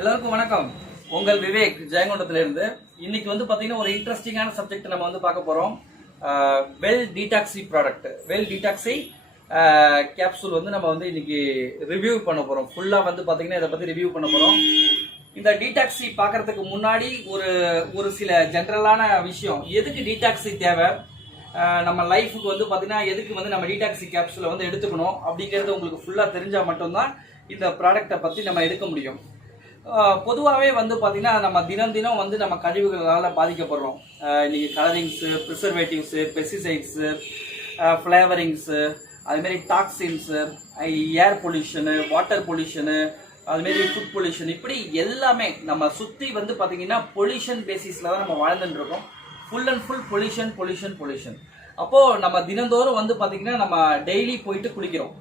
எல்லாருக்கும் வணக்கம். உங்கள் விவேக் ஜெயங்கொண்டத்துல இருந்து. இன்னைக்கு வந்து பாத்தீங்கன்னா ஒரு இன்ட்ரெஸ்டிங்கான சப்ஜெக்ட் நம்ம வந்து பார்க்க போறோம். வெல் டீடாக்ஸி ப்ராடக்ட், வெல் டீடாக்ஸி கேப்சூல் வந்து நம்ம வந்து இன்னைக்கு ரிவ்யூ பண்ண போறோம். ஃபுல்லா வந்து பாத்தீங்கன்னா இதை பத்தி ரிவ்யூ பண்ண போறோம். இந்த டீடாக்ஸி பாக்குறதுக்கு முன்னாடி ஒரு சில ஜென்ரலான விஷயம், எதுக்கு டீடாக்ஸி தேவை, நம்ம லைஃபுக்கு வந்து பாத்தீங்கன்னா எதுக்கு வந்து நம்ம டீடாக்ஸி கேப்சூலை வந்து எடுத்துக்கணும் அப்படிங்கிறது உங்களுக்கு ஃபுல்லா தெரிஞ்சா மட்டும்தான் இந்த ப்ராடக்டை பத்தி நம்ம எடுக்க முடியும். பொதுவாகவே வந்து பார்த்தீங்கன்னா நம்ம தினம் தினம் வந்து நம்ம கழிவுகளால் பாதிக்கப்படுறோம். இன்னைக்கு கலரிங்ஸு, ப்ரிசர்வேட்டிவ்ஸு, பெஸ்டிசைட்ஸு, ஃப்ளேவரிங்ஸு, அதுமாரி டாக்ஸின்ஸு, ஏர் பொல்யூஷனு, வாட்டர் பொல்யூஷனு, அதுமாரி ஃபுட் பொல்யூஷன், இப்படி எல்லாமே நம்ம சுற்றி வந்து பார்த்தீங்கன்னா பொல்யூஷன் பேசிஸில் தான் நம்ம வாழ்ந்துட்டு இருக்கோம். Full and full pollution pollution pollution. அப்போ நம்ம தினந்தோறும் வந்து பாத்தீங்கன்னா நம்ம டெய்லி போயிட்டு குளிக்கிறோம்.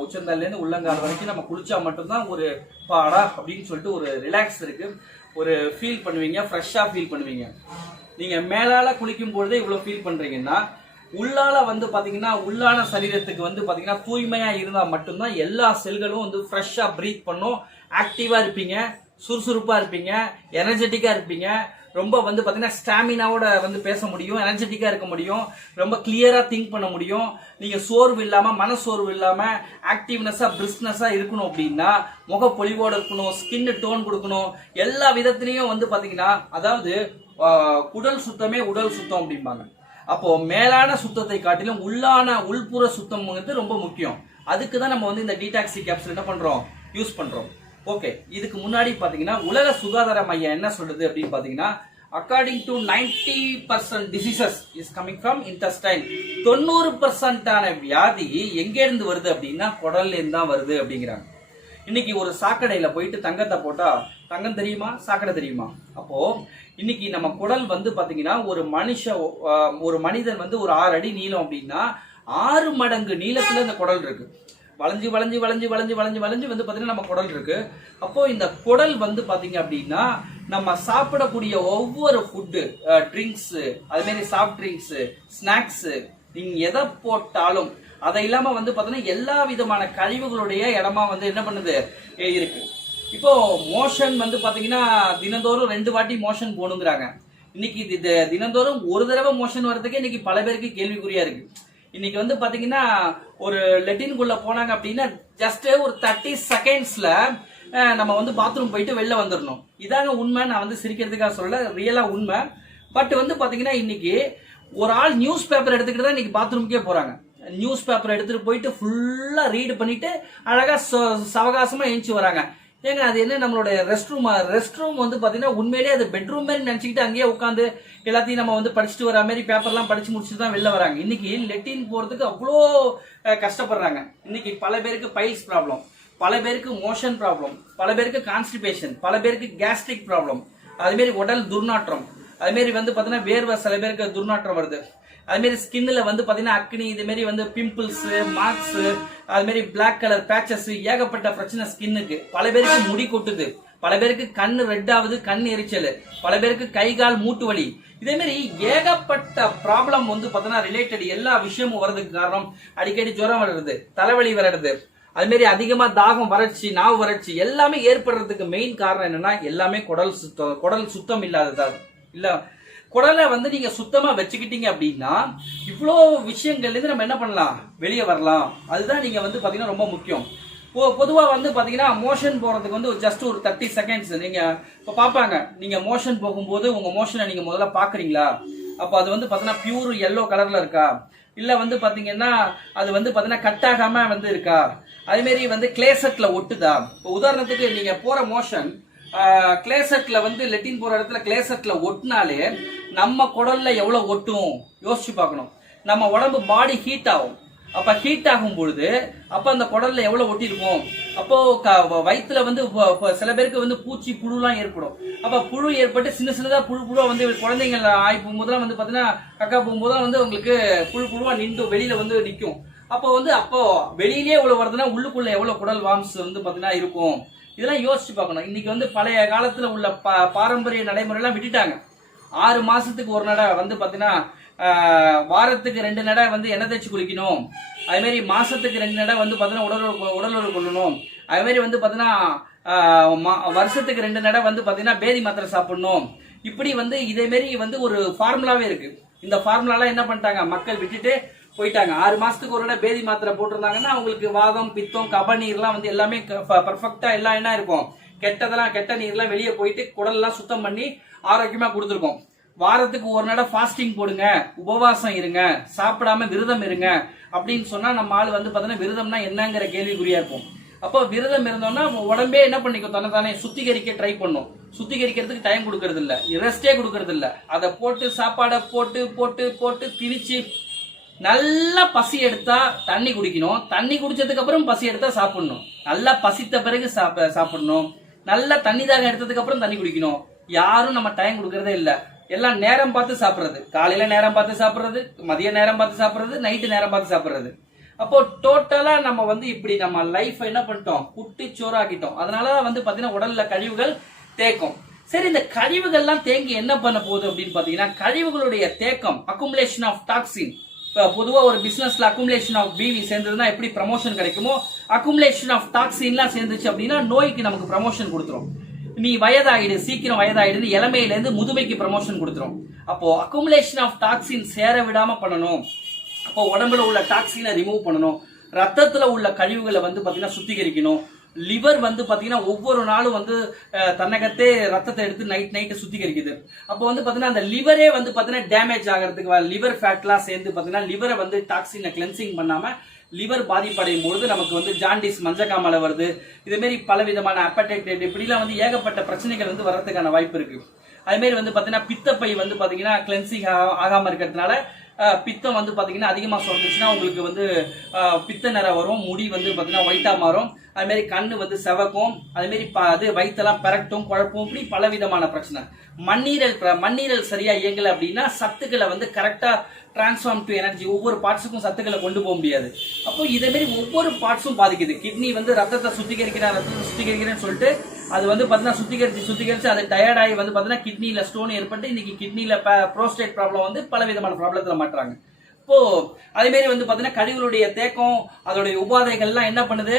உச்சந்தல்லேருந்து உள்ளங்கால் வரைக்கும் நம்ம குளிச்சா மட்டும்தான் ஒரு பாடா அப்படின்னு சொல்லிட்டு ஒரு ரிலாக்ஸ் இருக்கு, ஒரு ஃபீல் பண்ணுவீங்க, ஃப்ரெஷ்ஷா ஃபீல் பண்ணுவீங்க. நீங்க மேலால குளிக்கும் பொழுதே இவ்வளவு ஃபீல் பண்றீங்கன்னா, உள்ளால வந்து பாத்தீங்கன்னா உள்ளான சரீரத்துக்கு வந்து பாத்தீங்கன்னா தூய்மையா இருந்தா மட்டும்தான் எல்லா செல்களும் வந்து ஃப்ரெஷ்ஷா பிரீத் பண்ணும், ஆக்டிவா இருப்பீங்க, சுறுசுறுப்பா இருப்பீங்க, எனர்ஜெட்டிக்கா இருப்பீங்க, ரொம்ப வந்து பாத்தீங்கன்னா ஸ்டாமினாவோட வந்து பேச முடியும், எனர்ஜெட்டிக்கா இருக்க முடியும், ரொம்ப கிளியரா திங்க் பண்ண முடியும். நீங்க சோர்வு இல்லாம, மனசோர்வு இல்லாம ஆக்டிவ்னஸா பிரிஸ்னஸா இருக்கணும் அப்படின்னா முகப்பொலிவோட இருக்கணும், ஸ்கின் டோன் கொடுக்கணும். எல்லா விதத்திலையும் வந்து பாத்தீங்கன்னா, அதாவது குடல் சுத்தமே உடல் சுத்தம் அப்படிம்பாங்க. அப்போ மேலான சுத்தத்தை காட்டிலும் உள்புற சுத்தம் வந்து ரொம்ப முக்கியம். அதுக்கு தான் நம்ம வந்து இந்த டீடாக்ஸி கேப்சூல் என்ன பண்றோம், யூஸ் பண்றோம். ஓகே, இதுக்கு முன்னாடி பாத்தீங்கன்னா உலக சுகாதார மையம் என்ன சொல்லுது அப்படின்னு பாத்தீங்கன்னா, according to 90% diseases is coming from intestine. 90% வியாதி எங்க இருந்து வருது அப்படின்னா குடல்ல இருந்து தான் வருது அப்படிங்கிறாங்க. இன்னைக்கு ஒரு சாக்கடையில போயிட்டு தங்கத்தை போட்டா தங்கம் தெரியுமா, சாக்கடை தெரியுமா? அப்போ இன்னைக்கு நம்ம குடல் வந்து பாத்தீங்கன்னா ஒரு மனிதன் வந்து ஒரு 6 அடி நீளம் அப்படின்னா 6 மடங்கு நீளத்துல இந்த குடல் இருக்கு. வளைஞ்சு வளைஞ்சு வளைஞ்சு வளைஞ்சு வளைஞ்சு வளைஞ்சு வந்து பாத்தீங்கன்னா நம்ம குடல் இருக்கு. அப்போ இந்த குடல் வந்து பாத்தீங்க அப்படின்னா நம்ம சாப்பிடக்கூடிய ஒவ்வொரு ஃபுட்டு, ட்ரிங்க்ஸ், அது மாதிரி சாஃப்ட் ட்ரிங்க்ஸ், ஸ்நாக்ஸ், நீங்க எதை போட்டாலும் அதை இல்லாம வந்து பாத்தீங்கன்னா எல்லா விதமான கழிவுகளுடைய இடமா வந்து என்ன பண்ணுது இருக்கு. இப்போ மோஷன் வந்து பாத்தீங்கன்னா தினந்தோறும் 2 வாட்டி மோஷன் போகணுங்கிறாங்க. இன்னைக்கு தினந்தோறும் ஒரு தடவை மோஷன் வர்றதுக்கே இன்னைக்கு பல பேருக்கு கேள்விக்குறியா இருக்கு. இன்னைக்கு வந்து பாத்தீங்கன்னா ஒரு லெட்டின்குள்ள போனாங்க அப்படின்னா ஜஸ்ட் ஒரு 30 செகண்ட்ஸ்ல நம்ம வந்து பாத்ரூம் போயிட்டு வெளில வந்துடணும். இதாங்க உண்மை. நான் வந்து சிரிக்கிறதுக்காக சொல்ல, ரியலா உண்மை. பட் வந்து பாத்தீங்கன்னா இன்னைக்கு ஒரு ஆள் நியூஸ் பேப்பர் எடுத்துக்கிட்டு தான் இன்னைக்கு பாத்ரூமுக்கே போறாங்க. நியூஸ் பேப்பர் எடுத்துட்டு போயிட்டு ஃபுல்லா ரீட் பண்ணிட்டு அழகா சவகாசமா எழுந்து வராங்க. ஏங்க அது என்ன நம்மளோட ரெஸ்ட் ரூம் வந்து பாத்தீங்கன்னா உண்மையிலேயே அது பெட்ரூம் மாதிரி நினைச்சுக்கிட்டு அங்கேயே உட்காந்து எல்லாத்தையும் நம்ம வந்து படிச்சுட்டு வர மாதிரி பேப்பர்லாம் படிச்சு முடிச்சுட்டு தான் வெளில வராங்க. இன்னைக்கு லெட்டின் போறதுக்கு அவ்வளோ கஷ்டப்படுறாங்க. இன்னைக்கு பல பேருக்கு பைல்ஸ் ப்ராப்ளம், பல பேருக்கு மோஷன் ப்ராப்ளம், பல பேருக்கு கான்ஸ்டிபேஷன், பல பேருக்கு கேஸ்ட்ரிக் ப்ராப்ளம், அதுமாரி உடல் துர்நாற்றம், அதுமாரி வந்து பாத்தீங்கன்னா வேர்வை, சில பேருக்கு துர்நாற்றம் வருது. அதுமாரி ஸ்கின்ல வந்து பாத்தீங்கன்னா அக்னி, இது மாதிரி வந்து பிம்பிள்ஸ், மார்க்ஸ், அது மாதிரி பிளாக் கலர் பேச்சஸ், ஏகப்பட்ட பிரச்சனை ஸ்கின்னுக்கு. பல பேருக்கு முடி கொட்டுது, பல பேருக்கு கண்ணு ரெட் ஆகுது, கண் எரிச்சல், பல பேருக்கு கை கால் மூட்டு வலி, இதே மாதிரி ஏகப்பட்ட ப்ராப்ளம் வந்து பாத்தீங்கன்னா ரிலேட்டட் எல்லா விஷயமும் வர்றதுக்கு காரணம் அடிக்கடி ஜுரம் வர்றது, தலைவலி வர்றது, அது மாதிரி அதிகமா தாகம், வறட்சி, நாவு வறட்சி எல்லாமே ஏற்படுறதுக்கு மெயின் காரணம் என்னன்னா எல்லாமே குடல் சுத்தம் இல்லாததா இல்ல. குடலை வந்து நீங்க சுத்தமா வச்சுக்கிட்டீங்க அப்படின்னா இவ்வளோ விஷயங்கள்ல இருந்து நம்ம என்ன பண்ணலாம், வெளியே வரலாம். அதுதான் நீங்க வந்து பாத்தீங்கன்னா ரொம்ப முக்கியம். பொதுவா வந்து பாத்தீங்கன்னா மோஷன் போறதுக்கு வந்து ஜஸ்ட் ஒரு 30 செகண்ட்ஸ் நீங்க இப்ப பாப்பாங்க. நீங்க மோஷன் போகும்போது உங்க மோஷனை நீங்க முதல்ல பாக்குறீங்களா, அப்ப அது வந்து பாத்தீங்கன்னா பியூர் எல்லோ கலர்ல இருக்கா, இல்ல வந்து பாத்தீங்கன்னா அது வந்து பாத்தீங்கன்னா கட் ஆகாம வந்து இருக்கா, அதே மாதிரி வந்து கிளேசெட்ல ஒட்டுதா. இப்போ உதாரணத்துக்கு நீங்க போற மோஷன் கிளேசெட்ல வந்து லெட்டின் போற இடத்துல கிளேசெட்ல ஒட்டினாலே நம்ம குடல்ல எவ்வளவு ஒட்டும் யோசிச்சு பார்க்கணும். நம்ம உடம்பு பாடி ஹீட் ஆகும். அப்ப ஹீட் ஆகும் பொழுது அப்ப அந்த குடல்ல எவ்வளவு ஒட்டி இருக்கும். அப்போ வயிற்றுல வந்து சில பேருக்கு வந்து பூச்சி புழுலாம் ஏற்படும். அப்ப புழு ஏற்பட்டு சின்ன சின்னதா புழுவா வந்து குழந்தைங்க ஆய் போகும்போதெல்லாம் வந்து பாத்தீங்கன்னா கக்கா போகும்போது வந்து உங்களுக்கு புழுவா நின்று வெளியில வந்து நிற்கும். அப்போ வெளியிலேயே எவ்வளவு வருதுன்னா உள்ளுக்குள்ள எவ்வளவு குடல் வாம்ஸ் வந்து பாத்தீங்கன்னா இருக்கும். இதெல்லாம் யோசிச்சு பார்க்கணும். இன்னைக்கு வந்து பழைய காலத்துல உள்ள பாரம்பரிய நடைமுறை எல்லாம் விட்டுட்டாங்க. 6 மாசத்துக்கு ஒரு நடை வந்து பாத்தீங்கன்னா வாரத்துக்கு 2 நடை வந்து எண்ணெய் தேய்ச்சி குளிக்கணும். அதே மாதிரி மாசத்துக்கு 2 நடை வந்து பாத்தீங்கன்னா உடல் கொள்ளணும். அதே மாதிரி வந்து பாத்தீங்கன்னா வருஷத்துக்கு 2 தடவை வந்து பாத்தீங்கன்னா பேதி மாத்திரை சாப்பிடணும். இப்படி வந்து இதே மாதிரி வந்து ஒரு ஃபார்முலாவே இருக்கு. இந்த ஃபார்முலாலாம் என்ன பண்ணிட்டாங்க, மக்கள் விட்டுட்டு போயிட்டாங்க. 6 மாசத்துக்கு ஒரு தடவை பேதி மாத்திரை போட்டிருந்தாங்கன்னா அவங்களுக்கு வாதம், பித்தம், கபநீர்லாம் வந்து எல்லாமே பர்ஃபெக்டா எல்லாம் என்ன இருக்கும், கெட்ட நீர்லாம் வெளியே போயிட்டு குடல்லாம் சுத்தம் பண்ணி ஆரோக்கியமா கொடுத்துருக்கோம். வாரத்துக்கு ஒரு நாள் ஃபாஸ்டிங் போடுங்க, உபவாசம் இருங்க, சாப்பிடாம விரதம் இருங்க அப்படின்னு சொன்னா நம்ம ஆள் வந்து பாத்தீங்கன்னா விரதம்னா என்னங்கிற கேள்விக்குறியா இருக்கும். அப்போ விரதம் இருந்தோம்னா உடம்பே என்ன பண்ணிக்கும், தானே சுத்திகரிக்க ட்ரை பண்ணும். சுத்திகரிக்கிறதுக்கு டைம் கொடுக்கறது இல்ல, ரெஸ்டே கொடுக்கறது இல்ல. அதை போட்டு சாப்பாடை போட்டு போட்டு போட்டு திணிச்சு நல்லா பசி எடுத்தா தண்ணி குடிக்கணும், தண்ணி குடிச்சதுக்கு அப்புறம் பசி எடுத்தா சாப்பிடணும், நல்லா பசித்த பிறகு சாப்பிடணும், நல்லா தண்ணி தாகம் எடுத்ததுக்கு அப்புறம் தண்ணி குடிக்கணும். யாரும் நம்ம டைம் கொடுக்கறதே இல்ல. எல்லாம் நேரம் பார்த்து சாப்பிடுறது, காலையில நேரம் பார்த்து சாப்பிடுறது, மதிய நேரம் பார்த்து சாப்பிடுறது, நைட்டு நேரம் பார்த்து சாப்பிடுறது. அப்போ டோட்டலா நம்ம வந்து இப்படி நம்ம லைஃப் என்ன பண்ணிட்டோம், குட்டி சோறாக்கிட்டோம். அதனாலதான் வந்து பாத்தீங்கன்னா உடல்ல கழிவுகள் தேக்கம். சரி, இந்த கழிவுகள்லாம் தேங்கி என்ன பண்ண போகுது அப்படின்னு பாத்தீங்கன்னா, கழிவுகளுடைய தேக்கம், அக்குமுலேஷன் ஆஃப் டாக்ஸின். பொதுவா ஒரு பிசினஸ்ல அக்குமுலேஷன் ஆஃப் பிவி சேர்ந்ததுன்னா எப்படி ப்ரமோஷன் கிடைக்குமோ, அக்குமுலேஷன் ஆஃப் டாக்ஸின்லாம் சேர்ந்துச்சு அப்படின்னா நோய்க்கு நமக்கு ப்ரமோஷன் கொடுத்துரும். நீ வயதாயிடு, சீக்கிரம் வயதாயிடுன்னு இளமையில இருந்து முதுமைக்கு ப்ரமோஷன் கொடுத்துரும். அப்போ அக்குமுலேஷன் ஆஃப் டாக்ஸின் சேர விடாம பண்ணணும். அப்போ உடம்புல உள்ள டாக்ஸினை ரிமூவ் பண்ணணும். ரத்தத்துல உள்ள கழிவுகளை வந்து பாத்தீங்கன்னா சுத்திகரிக்கணும். லிவர் வந்து பாத்தீங்கன்னா ஒவ்வொரு நாளும் வந்து தன்னகத்தே ரத்தத்தை எடுத்து நைட்டு சுத்திகரிக்குது. அப்போ வந்து பாத்தீங்கன்னா அந்த லிவரே வந்து பாத்தீங்கன்னா டேமேஜ் ஆகிறதுக்கு, லிவர் ஃபேட்லாம் சேர்ந்து பாத்தீங்கன்னா லிவரை வந்து டாக்ஸினை கிளென்சிங் பண்ணாம லிவர் பாதிப்படையும் பொழுது நமக்கு வந்து ஜாண்டிஸ், மஞ்சக்காமலை வருது. இதே மாதிரி பல விதமான அப்படைட் இப்படிலாம் வந்து ஏகப்பட்ட பிரச்சனைகள் வந்து வர்றதுக்கான வாய்ப்பு இருக்கு. அதே மாதிரி வந்து பாத்தீங்கன்னா பித்தப்பை வந்து பாத்தீங்கன்னா கிளென்சிங் ஆகாம இருக்கிறதுனால பித்தம் வந்து பாத்தீங்கன்னா அதிகமா சுரந்துச்சுன்னா உங்களுக்கு வந்து பித்த நிறம் வரும், முடி வந்து பாத்தீங்கன்னா ஒயிட்டா மாறும், அது மாதிரி கண்ணு வந்து செவக்கும், அதே மாதிரி அது வயிற்றெல்லாம் பெரட்டும், குழப்பும், இப்படி பல விதமான பிரச்சனை. மண்ணீரல் சரியா இயங்கல அப்படின்னா சத்துக்களை வந்து கரெக்டா டிரான்ஸ்ஃபார்ம் டு எனர்ஜி, ஒவ்வொரு பார்ட்ஸுக்கும் சத்துக்களை கொண்டு போக முடியாது. அப்போ இதே மாதிரி ஒவ்வொரு பார்ட்ஸும் பாதிக்குது. கிட்னி வந்து ரத்தத்தை சுத்திகரிக்கிறேன்னு சொல்லிட்டு அது வந்து பாத்தீங்கன்னா சுத்திகரிச்சு அது டயர்ட் ஆகி வந்து பாத்தீங்கன்னா கிட்னில ஸ்டோன் ஏற்பட்டு இன்னைக்கு கிட்னில ப்ரோஸ்டேட் ப்ராப்ளம் வந்து பல விதமான ப்ராப்ளத்துல மாட்டுறாங்க. இப்போ அதே மாதிரி வந்து பாத்தீங்கன்னா கழிவுகளுடைய தேக்கம், அதோடைய உபாதைகள்லாம் என்ன பண்ணுது,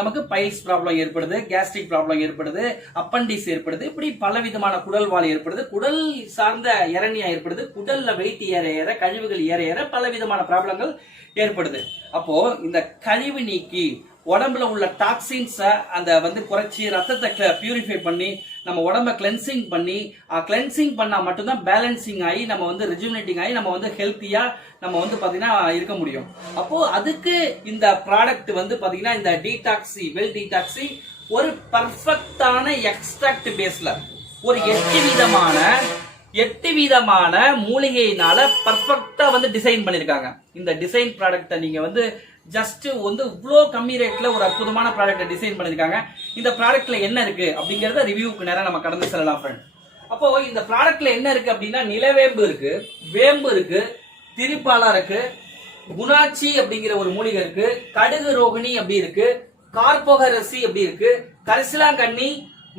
நமக்கு பைல்ஸ் ப்ராப்ளம் ஏற்படுது, கேஸ்ட்ரிக் ப்ராப்ளம் ஏற்படுது, அப்பண்டிஸ் ஏற்படுது, இப்படி பல விதமான குடல் வால் ஏற்படுது, குடல் சார்ந்த இறனியா ஏற்படுது, குடல்ல வெயிட் ஏற கழிவுகள் ஏற பல விதமான ப்ராப்ளங்கள் ஏற்படுது. அப்போ இந்த கழிவு நீக்கி உடம்புல உள்ள டாக்ஸின்ஸை அந்த வந்து குறைச்சி ரத்தத்தை பியூரிஃபை பண்ணி நம்ம உடம்ப கிளென்சிங் பண்ணி பண்ணா மட்டும்தான் பேலன்சிங் ஆகி நம்ம வந்து ரெஜுமினேட்டிங் ஆகி நம்ம வந்து ஹெல்த்தியா நம்ம வந்து பாத்தீங்கன்னா இருக்க முடியும். அப்போ அதுக்கு இந்த ப்ராடக்ட் வந்து பாத்தீங்கன்னா இந்த டீடாக்ஸி, வெல் டீடாக்ஸி ஒரு பர்ஃபெக்டான எக்ஸ்ட்ராக்ட் பேஸ்ல ஒரு 8 விதமான மூலிகையினால பர்ஃபெக்டா வந்து டிசைன் பண்ணிருக்காங்க. இந்த டிசைன் ப்ராடக்ட்டை நீங்க வந்து ஜஸ்ட் வந்து இவ்வளோ கம்மி ரேட்ல ஒரு அற்புதமான ப்ராடக்ட்டை டிசைன் பண்ணிருக்காங்க. இந்த ப்ராடக்ட்ல என்ன இருக்கு அப்படிங்கறத ரிவ்யூக்கு நேரம் நம்ம கடந்து செல்லலாம் ஃப்ரெண்ட். அப்போ இந்த ப்ராடக்ட்ல என்ன இருக்கு அப்படின்னா, நிலவேம்பு இருக்கு, வேம்பு இருக்கு, திரிப்பாலா இருக்கு, குணாச்சி அப்படிங்கிற ஒரு மூலிகை இருக்கு, கடுகு ரோகிணி அப்படி இருக்கு, கார்போகரசி அப்படி இருக்கு, கரிசலாங்கண்ணி,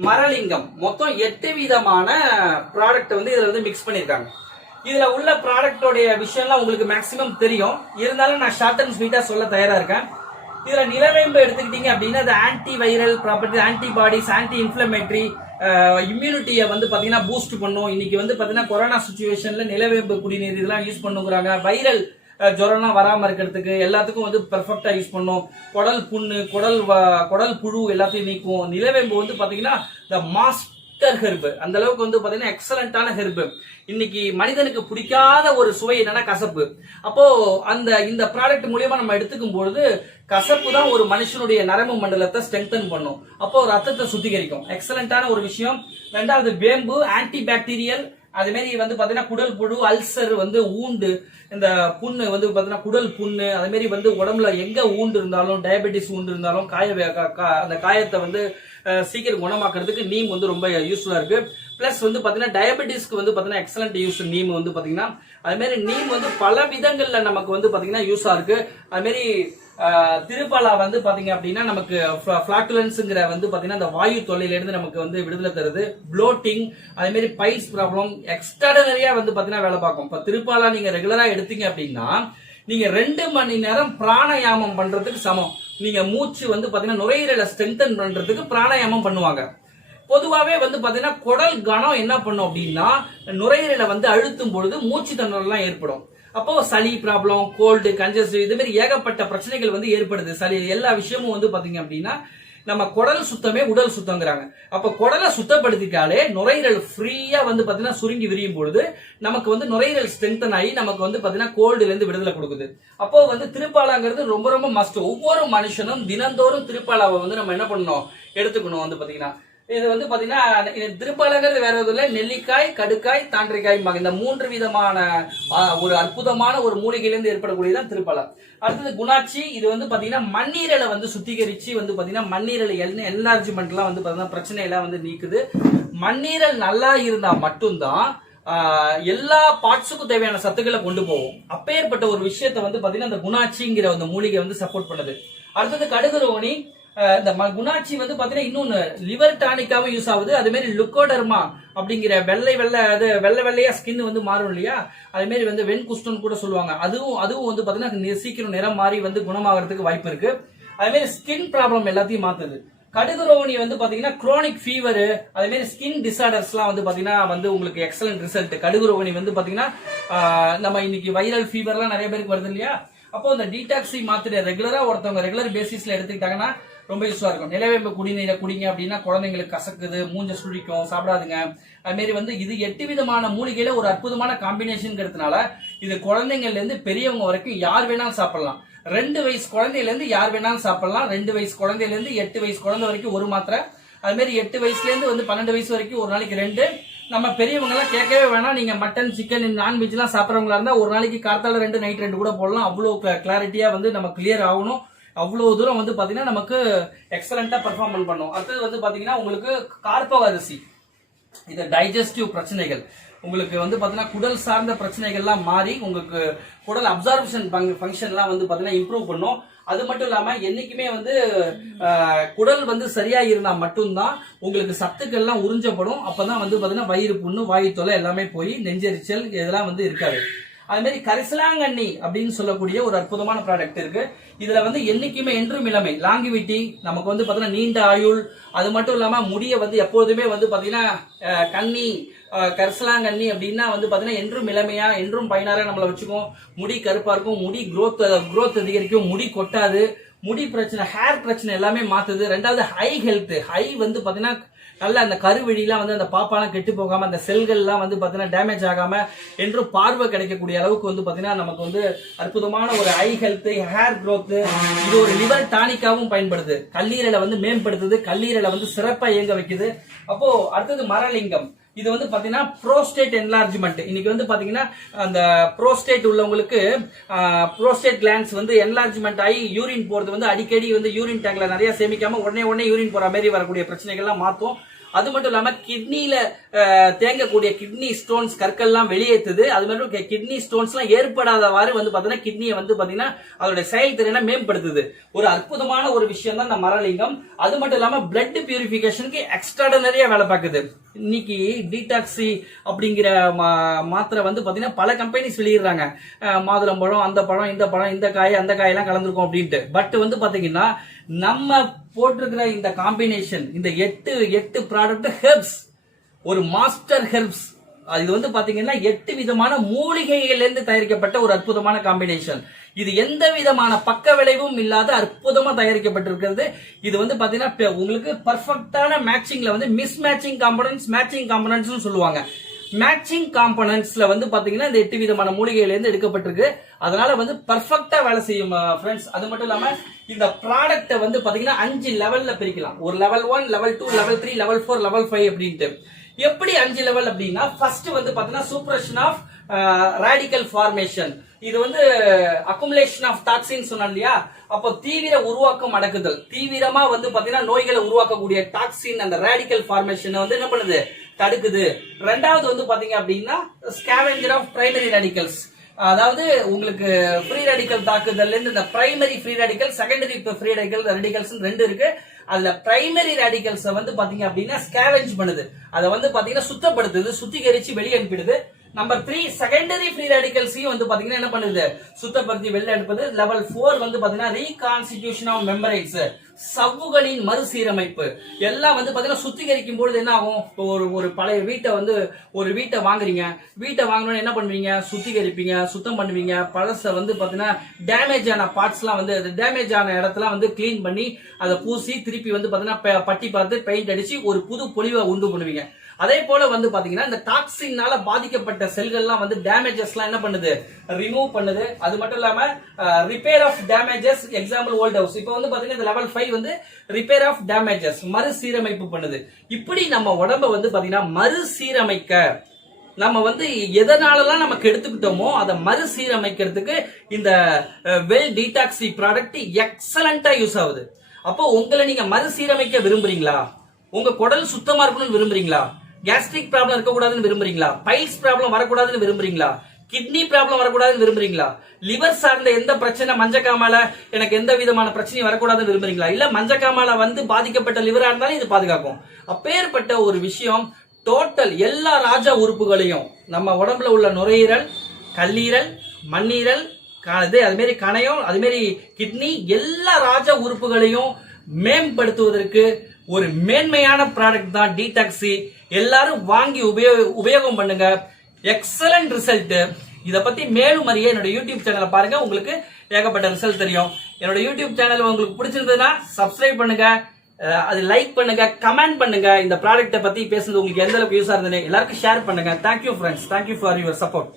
மரலிங்கம், மொத்தம் 8 விதமான ப்ராடக்ட் வந்து இதுல வந்து மிக்ஸ் பண்ணிருக்காங்க. இதுல உள்ள ப்ராடக்டோடைய விஷயம்லாம் உங்களுக்கு மேக்சிமம் தெரியும், இருந்தாலும் நான் ஷார்ட் அண்ட் ஸ்வீட்டா சொல்ல தயாரா இருக்கேன். இதுல நிலவேம்பு எடுத்துக்கிட்டீங்க அப்படின்னா அது anti viral property, antibodies, anti inflammatory, இம்யூனிட்டியை வந்து பாத்தீங்கன்னா பூஸ்ட் பண்ணும். இன்னைக்கு வந்து பாத்தீங்கன்னா கொரோனா சிச்சுவேஷன்ல நிலவேம்பு குடிநீர் இதெல்லாம் யூஸ் பண்ணுங்கிறாங்க. வைரல் ஜுரம்லாம் வராம இருக்கிறதுக்கு எல்லாத்துக்கும் வந்து பெர்ஃபெக்டா யூஸ் பண்ணும். குடல் புண்ணு, குடல் புழு எல்லாத்தையும் நீக்கும். நிலவேம்பு வந்து பாத்தீங்கன்னா இந்த மாஸ்டர் ஹெர்பு, அந்த அளவுக்கு வந்து பாத்தீங்கன்னா எக்ஸலண்டான ஹெர்பு. இன்னைக்கு மனிதனுக்கு பிடிக்காத ஒரு சுவை என்னன்னா கசப்பு. அப்போ இந்த ப்ராடக்ட் மூலியமா நம்ம எடுத்துக்கும் பொழுது கசப்பு தான் ஒரு மனுஷனுடைய நரம்பு மண்டலத்தை ஸ்ட்ரெங்தன் பண்ணும். அப்போ ரத்தத்தை சுத்திகரிக்கும். எக்ஸலண்டான ஒரு விஷயம். ரெண்டாவது வேம்பு ஆன்டி பாக்டீரியல். அதே மாதிரி வந்து பாத்தீங்கன்னா குடல் புழு, அல்சர் வந்து ஊண்டு, இந்த புண்ணு வந்து பாத்தீங்கன்னா குடல் புண்ணு, அதே மாதிரி வந்து உடம்புல எங்க ஊண்டு இருந்தாலும், டயபெட்டிஸ் ஊண்டு இருந்தாலும் அந்த காயத்தை வந்து சீக்கிரம் குணமாக்குறதுக்கு நீம் வந்து ரொம்ப யூஸ்ஃபுல்லா இருக்கு. பிளஸ் வந்து பாத்தீங்கன்னா டயபெட்டிஸ்க்கு வந்து பாத்தீங்கன்னா எக்ஸலண்ட் யூஸ் நீம் வந்து பாத்தீங்கன்னா. அது மாதிரி நீம் வந்து பல விதங்கள்ல நமக்கு வந்து பாத்தீங்கன்னா யூஸா இருக்கு. அது மாதிரி திருப்பாலா வந்து பாத்தீங்க அப்படின்னா நமக்கு பிளாட்டுலன்ஸ்ங்கிற வந்து பாத்தீங்கன்னா அந்த வாயு தொல்லையில இருந்து நமக்கு வந்து விடுதலை தருது. ப்ளோட்டிங், அதே மாதிரி பைல்ஸ் ப்ராப்ளம் எக்ஸ்ட்ராடனரியா வந்து பாத்தீங்கன்னா வேலை பார்க்கும். இப்ப திருப்பாலா நீங்க ரெகுலரா எடுத்தீங்க அப்படின்னா நீங்க 2 மணி நேரம் பிராணாயாமம் பண்றதுக்கு சமம். நீங்க மூச்சு வந்து பாத்தீங்கன்னா நுரையீரலை ஸ்ட்ரென்தன் பண்றதுக்கு பிராணாயாமம் பண்ணுவாங்க. பொதுவாவே வந்து பாத்தீங்கன்னா குடல் கனம் என்ன பண்ணும் அப்படின்னா நுரையீரலை வந்து அழுத்தும் பொழுது மூச்சு திணறல்லாம் ஏற்படும். அப்போ சளி ப்ராப்ளம், கோல்டு, கன்ஜஸ்டிவ் இது மாதிரி ஏகப்பட்ட பிரச்சனைகள் வந்து ஏற்படுது. சளி எல்லா விஷயமும் வந்து பாத்தீங்க அப்படின்னா நம்ம குடல் சுத்தமே உடல் சுத்தங்கிறாங்க. அப்ப குடலை சுத்தப்படுத்திட்டாலே நுரையீரல் ஃப்ரீயா வந்து பாத்தீங்கன்னா சுருங்கி விரியும் பொழுது நமக்கு வந்து நுரையீரல் ஸ்ட்ரென்தன் ஆகி நமக்கு வந்து பாத்தீங்கன்னா கோல்டுல இருந்து விடுதலை கொடுக்குது. அப்போ வந்து திருப்பாலாங்கிறது ரொம்ப ரொம்ப மஸ்ட். ஒவ்வொரு மனுஷனும் தினந்தோறும் திருப்பாலாவை வந்து நம்ம என்ன பண்ணணும், எடுத்துக்கணும். வந்து பாத்தீங்கன்னா இது வந்து பாத்தீங்கன்னா திருப்பாலங்கிறது வேற எதுவும் இல்லை, நெல்லிக்காய், கடுக்காய், தாண்டிக்காய், இந்த 3 விதமான ஒரு அற்புதமான ஒரு மூலிகையிலிருந்து ஏற்படக்கூடியதான் திருப்பாலா. அடுத்தது குணாச்சி. இது வந்து பாத்தீங்கன்னா மண்ணீரலை வந்து சுத்திகரிச்சு வந்து பாத்தீங்கன்னா மண்ணீரல் என்லார்ஜ்மெண்ட் எல்லாம் வந்து பாத்தீங்கன்னா பிரச்சனை எல்லாம் வந்து நீக்குது. மண்ணீரல் நல்லா இருந்தா மட்டும்தான் எல்லா பார்ட்ஸுக்கும் தேவையான சத்துக்களை கொண்டு போகும். அப்பேற்பட்ட ஒரு விஷயத்த வந்து பாத்தீங்கன்னா அந்த குணாச்சிங்கிற அந்த மூலிகை வந்து சப்போர்ட் பண்ணுது. அடுத்தது கடுகுரோணி. இந்த குணாச்சி வந்து பாத்தீங்கன்னா இன்னொன்னு லிவர் டானிக்காவும் யூஸ் ஆகுது. அதே மாதிரி லுக்கோடர்மா அப்படிங்கிற வெள்ளையா ஸ்கின் வந்து மாறும் இல்லையா, அதே மாதிரி வந்து வெண்குஷ்டன் கூட சொல்லுவாங்க. அதுவும் வந்து பாத்தீங்கன்னா சீக்கிரம் நிறம் மாறி வந்து குணமாகறதுக்கு வாய்ப்பு இருக்கு. அதே மாதிரி ஸ்கின் ப்ராப்ளம் எல்லாத்தையும் மாத்துது. கடுகுரோணி வந்து பாத்தீங்கன்னா குரோனிக் ஃபீவர், அதே மாதிரி ஸ்கின் டிசார்டர்ஸ் எல்லாம் வந்து பாத்தீங்கன்னா வந்து உங்களுக்கு எக்ஸலன்ட் ரிசல்ட். கடுகுரோணி வந்து பாத்தீங்கன்னா நம்ம இன்னைக்கு வைரல் ஃபீவர்லாம் நிறைய பேருக்கு வருது இல்லையா, அப்போ இந்த டீடாக்ஸி மாத்திரை ரெகுலரா ஒருத்தவங்க ரெகுலர் பேசிஸ்ல எடுத்துக்கிட்டாங்கன்னா ரொம்ப யூஸ்ஃபுல்லா இருக்கும். நிலவேம்பு குடிநீரை குடிங்க அப்படின்னா குழந்தைங்களுக்கு கசக்குது, மூஞ்ச சுழிக்கும், சாப்பிடாதுங்க. அது மாதிரி வந்து இது 8 விதமான மூலிகையில ஒரு அற்புதமான காம்பினேஷன்ங்கிறதுனால இது குழந்தைங்கள்ல இருந்து பெரியவங்க வரைக்கும் யார் வேணாலும் சாப்பிடலாம். 2 வயசு குழந்தையில இருந்து யார் வேணாலும் சாப்பிடலாம். 2 வயசு குழந்தையில இருந்து 8 வயசு குழந்தை வரைக்கும் ஒரு மாத்திரை. அது மாதிரி 8 வயசுல இருந்து வந்து 12 வயசு வரைக்கும் ஒரு நாளைக்கு 2. நம்ம பெரியவங்க எல்லாம் கேட்கவே வேணாம். நீங்க மட்டன், சிக்கன், நான்வெஜ் எல்லாம் சாப்பிடறவங்களா இருந்தா ஒரு நாளைக்கு கார்த்தால 2, நைட் 2 கூட போடலாம். அவ்வளவு கிளாரிட்டியா வந்து நம்ம கிளியர் ஆகணும். அவ்வளவு தூரம் வந்து பாத்தீங்கன்னா நமக்கு எக்ஸலண்டா பெர்ஃபார்ம் பண்ணும். அடுத்தது வந்து பாத்தீங்கன்னா உங்களுக்கு கார்போ அரிசி. இது டைஜஸ்டிவ் பிரச்சனைகள், உங்களுக்கு வந்து பாத்தீங்கன்னா குடல் சார்ந்த பிரச்சனைகள்லாம் மாறி உங்களுக்கு குடல் அப்சார்ப்ஷன் ஃபங்க்ஷன் எல்லாம் வந்து பாத்தீங்கன்னா இம்ப்ரூவ் பண்ணும். அது மட்டும் இல்லாம என்னைக்குமே வந்து குடல் வந்து சரியா இருந்தா மட்டும்தான் உங்களுக்கு சத்துக்கள் எல்லாம் உறிஞ்சப்படும். அப்பதான் வந்து பாத்தீங்கன்னா வயிறு புண்ணு, வாயு தொலை எல்லாமே போய் நெஞ்செரிச்சல் இதெல்லாம் வந்து இருக்காது. அது மாதிரி கரிசலாங்கண்ணி அப்படின்னு சொல்லக்கூடிய ஒரு அற்புதமான ப்ராடக்ட் இருக்கு. இதுல வந்து என்னைக்குமே என்றும் இளமை, லாங்கிவிட்டி, நமக்கு வந்து பாத்தீங்கன்னா நீண்ட ஆயுள். அது மட்டும் இல்லாம முடிய வந்து எப்போதுமே வந்து பாத்தீங்கன்னா கண்ணி, கரிசலாங்கண்ணி அப்படின்னா வந்து பாத்தீங்கன்னா என்றும் இளமையா என்றும் பயனாரா நம்மளை வச்சுக்கும். முடி கருப்பா இருக்கும், முடி growth அதிகரிக்கும், முடி கொட்டாது, முடி பிரச்சனை, ஹேர் பிரச்சனை எல்லாமே மாத்துது. 2வது ஹை ஹெல்த். ஹை வந்து பாத்தீங்கன்னா நல்ல அந்த கருவெளிலாம் வந்து அந்த பாப்பாலாம் கெட்டு போகாம, அந்த செல்கள்லாம் வந்து பாத்தீங்கன்னா டேமேஜ் ஆகாம என்றும் பார்வை கிடைக்கக்கூடிய அளவுக்கு வந்து பாத்தீங்கன்னா நமக்கு வந்து அற்புதமான ஒரு ஐ ஹெல்த், ஹேர் growth. இது ஒரு லிவர் டானிக்காவும் பயன்படுது. கல்லீரலை வந்து மேம்படுத்துது, கல்லீரலை வந்து சிறப்பா இயங்க வைக்குது. அப்போ அடுத்தது மரலிங்கம். இது வந்து பாத்தீங்கன்னா புரோஸ்டேட் என்லார்ஜ்மெண்ட். இன்னைக்கு வந்து பாத்தீங்கன்னா அந்த புரோஸ்டேட் உள்ளவங்களுக்கு புரோஸ்டேட் கிளான்ஸ் வந்து என்லார்ஜ்மெண்ட் ஆகி யூரின் போறது வந்து அடிக்கடி வந்து யூரின் டேங்க்ல நிறைய சேமிக்காம உடனே யூரின் போற மாதிரி வரக்கூடிய பிரச்சனைகள்லாம் மாத்தும். அது மட்டும் இல்லாம கிட்னில தேங்கக்கூடிய கிட்னி ஸ்டோன்ஸ் கற்கள்லாம் வெளியேற்றுது. அது மாதிரி கிட்னி ஸ்டோன்ஸ் எல்லாம் ஏற்படாதவாறு வந்து பாத்தீங்கன்னா கிட்னியை வந்து பாத்தீங்கன்னா அதோட செயல்திறனை மேம்படுத்துது. ஒரு அற்புதமான ஒரு விஷயம் தான் இந்த மரலிங்கம். அது மட்டும் இல்லாம பிளட் பியூரிபிகேஷனுக்கு எக்ஸ்ட்ராடனரியா வேலை பார்க்குது. இன்னைக்கு டீடாக்ஸி அப்படிங்கிற மாத்திரை வந்து பாத்தீங்கன்னா பல கம்பெனிஸ் வெளியிடுறாங்க. மாதுளம்பழம், அந்த பழம், இந்த பழம், இந்த காய், அந்த காயெல்லாம் கலந்துருக்கும் அப்படின்ட்டு. பட் வந்து பாத்தீங்கன்னா நம்ம போட்டிருக்கிற இந்த காம்பினேஷன், இந்த 8 ப்ராடக்ட் ஹெர்ப்ஸ், ஒரு மாஸ்டர் ஹெர்ப்ஸ். இது வந்து பாத்தீங்கன்னா 8 விதமான மூலிகைகள் இருந்து தயாரிக்கப்பட்ட ஒரு அற்புதமான காம்பினேஷன். இது எந்த விதமான பக்க விளைவும் இல்லாத அற்புதமா தயாரிக்கப்பட்டிருக்கிறது. இது வந்து பாத்தீங்கன்னா உங்களுக்கு பர்ஃபெக்டான மேட்சிங்ல வந்து miss matching components, matching components சொல்லுவாங்க. மேட்சிங் காம்பனன்ட்ஸ்ல வந்து பாத்தீங்கன்னா இந்த 8 விதமான மூலிகையில இருந்து எடுக்கப்பட்டிருக்கு. அதனால வந்து பர்ஃபெக்டா வேலை செய்யும் ஃப்ரெண்ட்ஸ். அது மட்டும் இல்லாம இந்த ப்ராடக்ட் வந்து பாத்தீங்கன்னா 5 லெவல்ல பிரிக்கலாம். ஒரு level 1, level 2, level 3, level 4, level 5 அப்படின்ட்டு. எப்படி 5 லெவல் அப்படின்னா, ஃபர்ஸ்ட் வந்து பாத்தீங்கன்னா சூப்ரஷன் ஆஃப் ராடிக்கல் ஃபார்மேஷன். இது வந்து அக்குமுலேஷன் ஆஃப் டாக்ஸின் சொன்னா இல்லையா, அப்போ தீவிர உருவாக்கம் அடக்குதல். தீவிரமா வந்து பாத்தீங்கன்னா நோய்களை உருவாக்கக்கூடிய டாக்ஸின் அந்த ராடிக்கல் ஃபார்மேஷன் வந்து என்ன பண்ணுது, தடுக்குது. 2வது வந்து பாத்தீங்க அப்படின்னா ஸ்கேவெஞ்சர் ஆஃப் பிரைமரி ராடிக்கல்ஸ். அதாவது உங்களுக்கு ஃப்ரீ ராடிக்கல் தாக்குதல்ல இருந்து இந்த primary free radical, secondary free radicals 2 இருக்கு. அதுல பிரைமரி ராடிக்கல்ஸ் வந்து பாத்தீங்க அப்படின்னா ஸ்கேவெஞ்ச் பண்ணுது. அதை வந்து பாத்தீங்கன்னா சுத்தப்படுத்துது, சுத்திகரிச்சு வெளியே அனுப்பிடுது. நம்பர் 3 செகண்டரி ஃப்ரீ ரேடிக்கல்ஸையும் வந்து பாத்தீங்கன்னா என்ன பண்ணுது, சுத்தப்படுத்தி வெளில எடுப்பது. லெவல் 4 வந்து பாத்தீங்கன்னா ரீகான்ஸ்டிடியூஷன் ஆஃப் மெம்பரைன்ஸ், சவ்வுகளின் மறுசீரமைப்பு. எல்லாம் வந்து பாத்தீங்கன்னா சுத்திகரிக்கும் பொழுது என்ன ஆகும், ஒரு பழைய வீட்டை வந்து ஒரு வீட்டை வாங்குறீங்க, வீட்டை வாங்கணும்னு என்ன பண்ணுவீங்க, சுத்திகரிப்பீங்க, சுத்தம் பண்ணுவீங்க. பழச வந்து பாத்தீங்கன்னா டேமேஜ் ஆன பார்ட்ஸ் எல்லாம் வந்து டேமேஜ் ஆன இடத்துல வந்து கிளீன் பண்ணி அதை பூசி திருப்பி வந்து பாத்தீங்கன்னா பட்டி பார்த்து பெயிண்ட் அடிச்சு ஒரு புது பொலிவை உண்டு பண்ணுவீங்க. அதே போல வந்து பாத்தீங்கன்னா இந்த டாக்ஸின்னால பாதிக்கப்பட்ட செல்கள்லாம் வந்து டேமேஜஸ்லாம் என்ன பண்ணுது, ரிமூவ் பண்ணுது. அது மட்டும் இல்லாம repair of damages, example old house. இப்போ வந்து பாத்தீங்கன்னா இந்த லெவல் 5 வந்து ரிப்பேர் ஆஃப் டேமேஜஸ், மறுசீரமைப்பு பண்ணுது. இப்படி நம்ம உடம்ப வந்து பாத்தீங்கன்னா மறுசீரமைக்க நம்ம வந்து எதனாலலாம் நம்ம கெடுத்துக்கிட்டோமோ அதை மறுசீரமைக்கிறதுக்கு இந்த வெல் டீடாக்ஸி ப்ராடக்ட் எக்ஸலண்டா யூஸ் ஆகுது. அப்போ உங்களை நீங்க மறுசீரமைக்க விரும்புறீங்களா, உங்க குடல் சுத்தமா இருக்கணும்னு விரும்புறீங்களா, கேஸ்ட்ரிக் ப்ராப்ளம் இருக்கக்கூடாதுன்னு விரும்புறீங்களா, பைல்ஸ் ப்ராப்ளம் வரக்கூடாதுன்னு விரும்புறீங்களா, கிட்னி ப்ராப்ளம் வரக்கூடாதுன்னு விரும்புறீங்களா, லிவர் சார்ந்த எந்த பிரச்சனை, மஞ்சக்காமால எனக்கு எந்த விதமான பிரச்சனையும் வரக்கூடாதுன்னு விரும்புறீங்களா, இல்ல மஞ்சக்காமால வந்து பாதிக்கப்பட்ட லிவரா இருந்தாலும் இது பாதுகாக்கும். அப்பேற்பட்ட ஒரு விஷயம் டோட்டல் எல்லா ராஜா உறுப்புகளையும், நம்ம உடம்புல உள்ள நுரையீரல், கல்லீரல், மண்ணீரல், அது மாதிரி கணையம், அது மாதிரி கிட்னி, எல்லா ராஜா உறுப்புகளையும் மேம்படுத்துவதற்கு ஒரு மேன்மையான ப்ராடக்ட் தான் டீடாக்ஸி. எல்லாரும் வாங்கி உபயோகம் பண்ணுங்க. Excellent result. இத பத்தி மேலும் அறிய என்னோட யூடியூப் சேனலை பாருங்க, உங்களுக்கு ஏகப்பட்ட ரிசல்ட் தெரியும். என்னோட யூடியூப் சேனல் உங்களுக்கு பிடிச்சிருந்ததுன்னா சப்ஸ்கிரைப் பண்ணுங்க, அது லைக் பண்ணுங்க, கமெண்ட் பண்ணுங்க. இந்த ப்ராடக்ட்டை பத்தி பேசுறது உங்களுக்கு எந்த அளவுக்கு யூஸா இருந்தது எல்லாருக்கும் ஷேர் பண்ணுங்க. Thank you friends, thank you for your support.